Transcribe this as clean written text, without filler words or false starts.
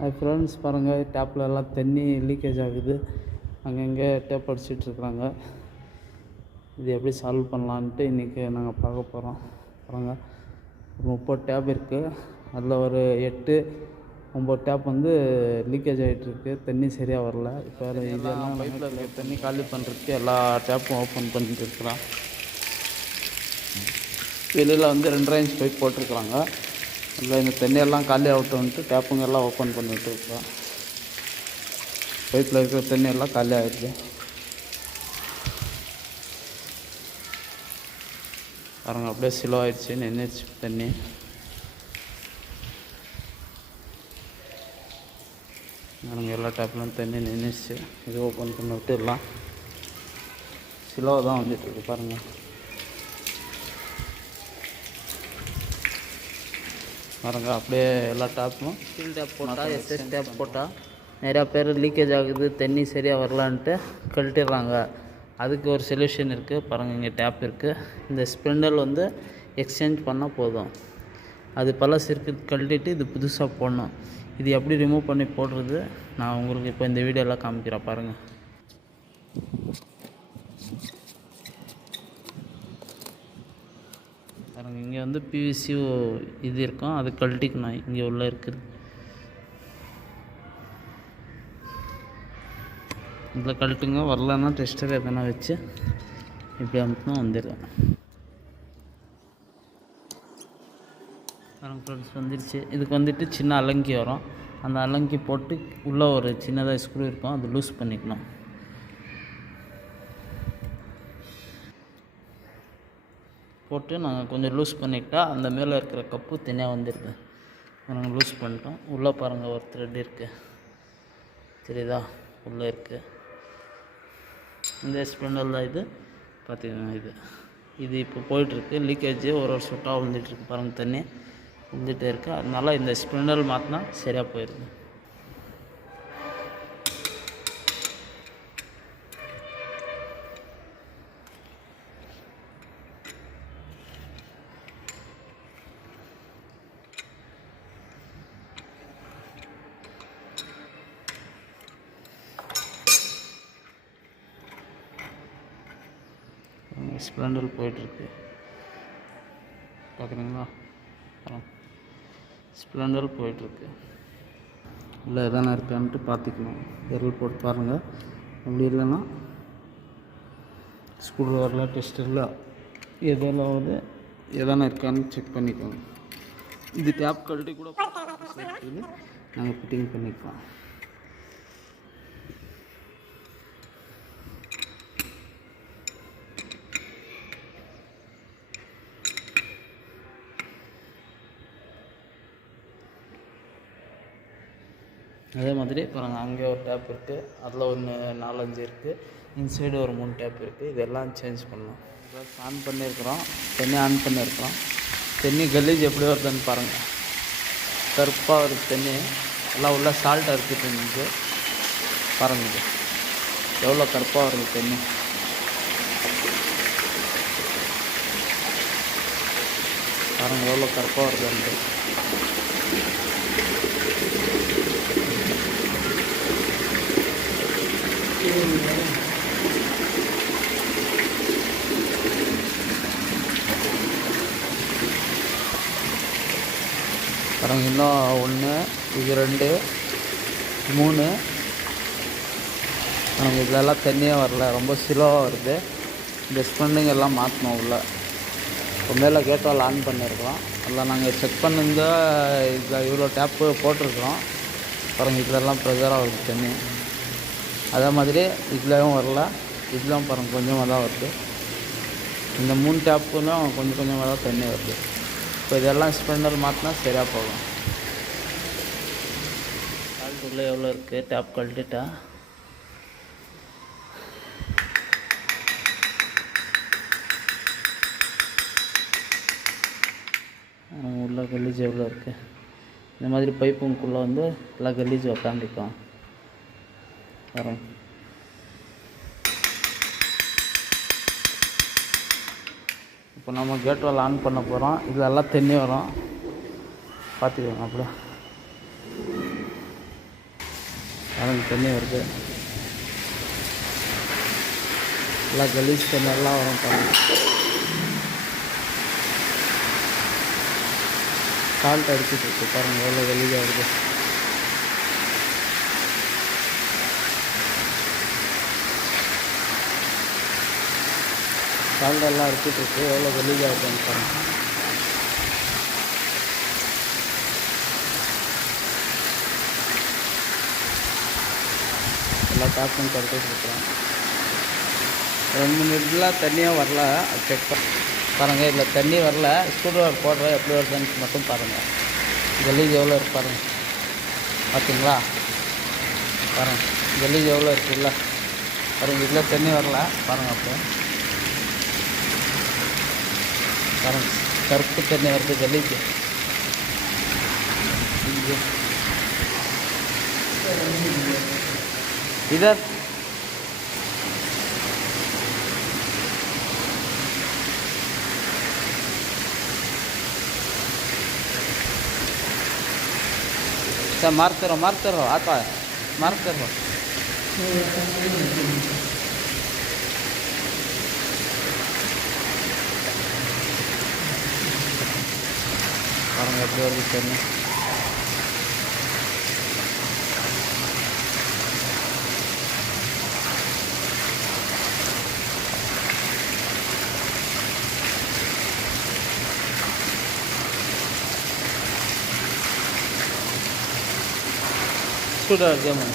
அது ஃப்ரெண்ட்ஸ் பாருங்கள், டேப்பில் எல்லாம் தண்ணி லீக்கேஜ் ஆகுது. அங்கங்கே டேப் அடிச்சிட்ருக்குறாங்க. இது எப்படி சால்வ் பண்ணலான்ட்டு இன்றைக்கி நாங்கள் பார்க்க போகிறோம். பாருங்கள், 30 டேப் இருக்குது. அதில் ஒரு 8-9 டேப் வந்து லீக்கேஜ் ஆகிட்டுருக்கு. தண்ணி சரியாக வரல. இப்போ இதெல்லாம் பைப்பில் இருக்க தண்ணி காலி பண்ணுறதுக்கு எல்லா டேப்பும் ஓப்பன் பண்ணிட்டு இருக்கிறோம். வெளியில் வந்து 2.5 இன்ச் பைப் போட்டிருக்குறாங்க. அதில் இந்த தண்ணியெல்லாம் காலி ஆகட்டும்ன்ட்டு டேப்புங்க எல்லாம் ஓப்பன் பண்ணிட்டு இருக்கோம். பைப்பில் இருக்கிற தண்ணி எல்லாம் காலி ஆகிடுது. பாருங்கள், அப்படியே ஸ்லோ ஆகிடுச்சு, நின்றுச்சு தண்ணி. நாங்கள் எல்லா டேப்லையும் தண்ணி நின்றுச்சு. இது ஓப்பன் பண்ணிவிட்டு எல்லாம் ஸ்லோவாக தான் வந்துட்டுருக்கு. பாருங்கள், பாருங்கள், அப்படியே எல்லா டேப்பும் ஸ்டீல் டேப் போட்டால், எஸ்எஸ் டேப் போட்டால் நிறையா பேர் லீக்கேஜ் ஆகுது, தண்ணி சரியாக வரலான்ட்டு கழட்டிடுறாங்க. அதுக்கு ஒரு சொல்யூஷன் இருக்குது. பாருங்கள், இங்கே டேப் இருக்குது. இந்த ஸ்பிண்டல் வந்து எக்ஸ்சேஞ்ச் பண்ணால் போதும். அது பழசு இருக்குது, கழட்டிட்டு இது புதுசாக போடணும். இது எப்படி ரிமூவ் பண்ணி போடுறது நான் உங்களுக்கு இப்போ இந்த வீடியோலாம் காமிக்கிறேன். பாருங்கள், பாருங்கள், இங்கே வந்து பிவிசி இது இருக்கும், அது கழட்டிக்கணும். இங்கே உள்ளே இருக்குது. இதில் கழட்டுங்க. வரலன்னா டெஸ்டர் எதனா வச்சு இப்படி அமுத்தினா வந்துடும். பாருங்கள் ஃப்ரெண்ட்ஸ், வந்துடுச்சு. இதுக்கு வந்துட்டு சின்ன அலங்கி வரும். அந்த அலங்கி போட்டு உள்ளே ஒரு சின்னதாக ஸ்க்ரூ இருக்கும், அது லூஸ் பண்ணிக்கணும். போட்டு நாங்கள் கொஞ்சம் லூஸ் பண்ணிக்கிட்டால் அந்த மேலே இருக்கிற கப்பு தனியாக வந்துடுது. நாங்கள் லூஸ் பண்ணிட்டோம். உள்ளே பாருங்கள், ஒரு த்ரெட் இருக்குது, தெரியுதா? உள்ளே இருக்குது. இந்த ஸ்பிண்டல் தான் இது. பார்த்திங்கன்னா இது இப்போ போயிட்டுருக்கு. லீக்கேஜ் ஒரு சொட்டாக வந்துட்டுருக்கு. பாருங்கள், தண்ணி வந்துகிட்டே இருக்குது. அதனால இந்த ஸ்பிண்டல் மாற்றினா சரியாக போயிடுது. ஸ்ப்ளெண்டர் போயிட்டுருக்கு, பார்க்குறீங்களா? ஸ்ப்ளெண்டர் போயிட்டுருக்கு. இல்லை எதானே இருக்கான்ட்டு பார்த்துக்கணும். விரல் போட்டு பாருங்கள். அப்படி இல்லைன்னா ஸ்க்ரூ ட்ரைவரில் டெஸ்டரில் எதாவது எதானே இருக்கான்னு செக் பண்ணிக்கோங்க. இது டேப் கழட்டி கூட நாங்கள் ஃபிட்டிங் பண்ணிக்கலாம். அதே மாதிரி பாருங்கள், அங்கே ஒரு டேப் இருக்குது, அதில் ஒன்று 4-5 இருக்குது, இன்சைடு ஒரு 3 டேப் இருக்குது. இதெல்லாம் சேஞ்ச் பண்ணணும். ஆன் பண்ணியிருக்கிறோம், தண்ணி ஆன் பண்ணியிருக்கிறோம். தண்ணி கலீஜ் எப்படி வருதுன்னு பாருங்கள். கருப்பாக வருது தண்ணி. எல்லாம் உள்ள சால்ட்டாக இருக்குது தண்ணிக்கு. பாருங்கள், எவ்வளோ கருப்பாக வருது தண்ணி. பாருங்கள், எவ்வளோ கருப்பாக வருதுன்ட்டு. பாருங்கள், இன்னும் 1, இது 2, 3. நமக்கு இதெல்லாம் தண்ணியே வரல, ரொம்ப ஸ்லோவாக வருது. இந்த ஸ்பெண்டிங் எல்லாம் மாற்றணும். உள்ள இப்போ மேலே கேட்டால் ஆன் பண்ணியிருக்கலாம். அதில் நாங்கள் செக் பண்ணியிருந்தால் இதில் இவ்வளோ டேப்பு போட்டிருக்கிறோம். பாருங்கள், இதெல்லாம் ப்ரெஷராக வருது தண்ணி. அதே மாதிரி இதுலேயும் வரல. இதெல்லாம் பாருங்கள், கொஞ்சமாக தான் வருது. இந்த 3 டேப்புலாம் கொஞ்சம் கொஞ்சமாக தான் தண்ணி வருது. இப்போ இதெல்லாம் ஸ்பெண்டல் மாற்றினா சரியாக போகும். சால்ட் உள்ளே எவ்வளோ இருக்குது, டேப் கழட்டிட்டா. உள்ள கலீஜ் எவ்வளோ இருக்குது. இந்த மாதிரி பைப்புக்குள்ளே வந்து எல்லா கலீஜ் உக்காந்துக்கும். வரும். இப்போ நம்ம கேட் வால் ஆன் பண்ண போகிறோம். இதெல்லாம் தண்ணி வரும், பார்த்துக்கோங்க. அப்படியே பாருங்க தண்ணி வருது. எல்லாம் கலீஸ் தண்ணி எல்லாம் வரும் பாருங்க. சால்ட் அடிச்சுட்டு இருக்கு பாருங்கள் எவ்வளோ கலீஜாக வருது. சால்ட் எல்லாம் அடிச்சுட்டு இருக்கு, எவ்வளோ கலீஜாக இருக்குன்னு பாருங்கள். எல்லாம் டேப்டும் கரெக்டாக இருக்கிறேன். 2 மினிட்லாம் தண்ணியாக வரல, அது செக் பாருங்கள். இதில் தண்ணி வரல, ஸ்க்ரூ போடுற எப்படி வருதுன்னு மட்டும் பாருங்கள். கலீஜ் எவ்வளோ இருக்கு பாருங்கள். பார்த்தீங்களா? பாருங்கள் கலீஜ் எவ்வளோ இருக்குல்ல பாருங்கள். இதில் தண்ணி வரல பாருங்கள். அப்போ பாருங்கள் கருப்பு தண்ணி வருது கலீஜ். इधर अच्छा मारते रहो आता है, मारते रहो. பாருங்கள் எப்படி வருது தண்ணி. sudah jaman.